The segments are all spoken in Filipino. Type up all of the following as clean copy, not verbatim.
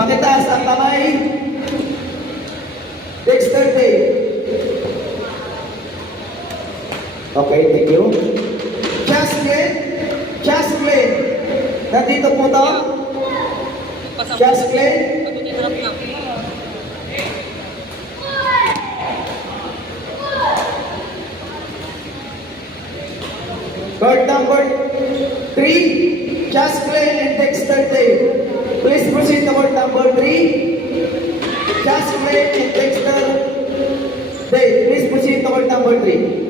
Pakitaas ang kamay. Dexter Day. Okay, thank you. Jasmine. Nandito po to? Jasmine. Court number 3, Jasmine and Dexter Day. Please proceed to court number 3. Jasmine and Dexter Day. Please proceed to court number 3.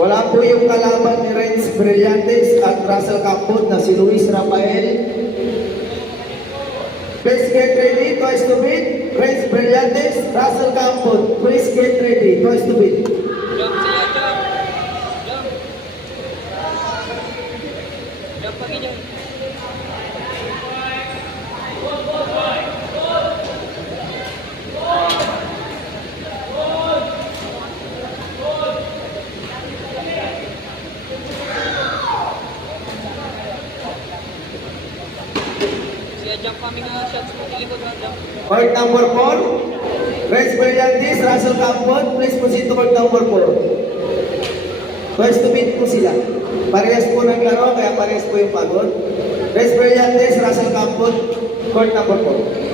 Wala po yung kalaban ni Renz Brillantes at Russell Campbell na si Luis Rafael. Please get ready, twice to beat. Renz Brillantes, Russell Campbell. Please get ready, twice to beat. Jump sila, jump. Jump. Jump lagi dyan. Jump kami nga shots mo kilikod na jump. Court number 4, Renz Brillantes, Russell Campbell. Please proceed to court number 4. Twice to beat po sila. Parehas po ng laro, kaya parehas po yung pagod. Renz Brillantes, Russell Campbell, court number 4.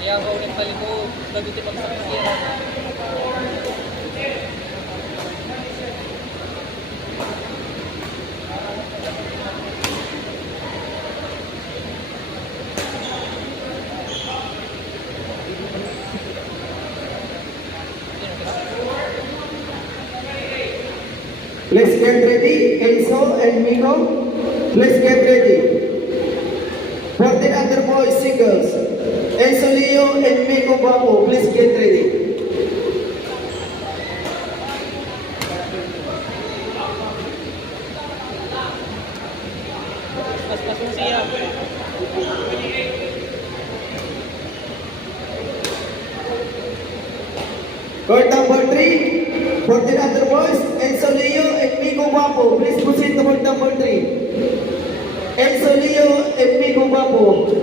Kaya ako ulit palikod. Naguti pagsaksir. Let's get ready, Enzo and Mino. Let's get ready. 14 under boys singles. Enzo Leo and Mino Bambo, please get ready. Pas-pas mo siya. Court number 3, 14 under boys, Enzo Leo and Mino Bambo, please proceed to court number 3. Enzo Leo and Mino Bambo.